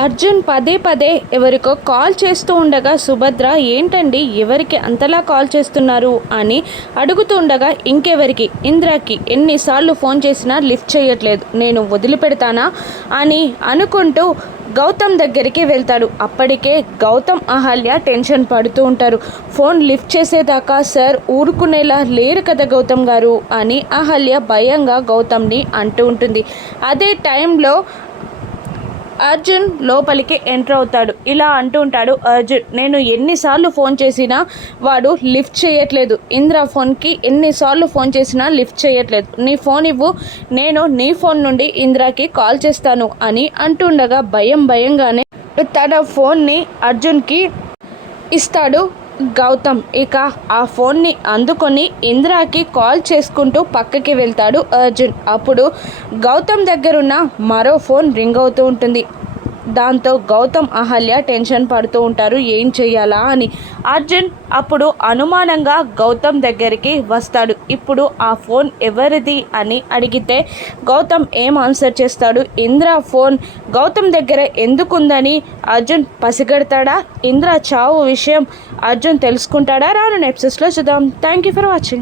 అర్జున్ పదే పదే ఎవరికో కాల్ చేస్తూ ఉండగా సుభద్ర ఏంటండి ఎవరికి అంతలా కాల్ చేస్తున్నారు అని అడుగుతూ ఉండగా ఇంకెవరికి ఇంద్రకి ఎన్నిసార్లు ఫోన్ చేసినా లిఫ్ట్ చేయట్లేదు, నేను వదిలిపెడతానా అని అనుకుంటూ గౌతమ్ దగ్గరికి వెళ్తాడు. అప్పటికే గౌతమ్ అహల్య టెన్షన్ పడుతూ ఉంటారు. ఫోన్ లిఫ్ట్ చేసేదాకా సార్ ఊరుకునేలా లేరు కదా గౌతమ్ గారు అని అహల్య భయంగా గౌతమ్ని అంటూ ఉంటుంది. అదే టైంలో అర్జున్ లోపలికి ఎంటర్ అవుతాడు. ఇలా అంటూ ఉంటాడు అర్జున్, నేను ఎన్నిసార్లు ఫోన్ చేసినా వాడు లిఫ్ట్ చేయట్లేదు, ఇంద్ర ఫోన్కి ఎన్నిసార్లు ఫోన్ చేసినా లిఫ్ట్ చేయట్లేదు, నీ ఫోన్ ఇవ్వు, నేను నీ ఫోన్ నుండి ఇంద్రకి కాల్ చేస్తాను అని అంటుండగా భయంగానే తన ఫోన్ని అర్జున్కి ఇస్తాడు గౌతమ్. ఇక ఆ ఫోన్ని అందుకొని ఇంద్రాకి కాల్ చేసుకుంటూ పక్కకి వెళ్తాడు అర్జున్. అప్పుడు గౌతమ్ దగ్గరున్న మరో ఫోన్ రింగ్ అవుతూ ఉంటుంది. దాంతో గౌతమ్ అహల్య టెన్షన్ పడుతూ ఉంటారు, ఏం చెయ్యాలా అని. అర్జున్ అప్పుడు అనుమానంగా గౌతమ్ దగ్గరికి వస్తాడు. ఇప్పుడు ఆ ఫోన్ ఎవరిది అని అడిగితే గౌతమ్ ఏం ఆన్సర్ చేస్తాడు, ఇంద్ర ఫోన్ గౌతమ్ దగ్గర ఎందుకుందని అర్జున్ పసిగడతాడా, ఇంద్ర చావు విషయం అర్జున్ తెలుసుకుంటాడా, రాను ఎపిసోడ్స్లో చూద్దాం. Thank you for watching.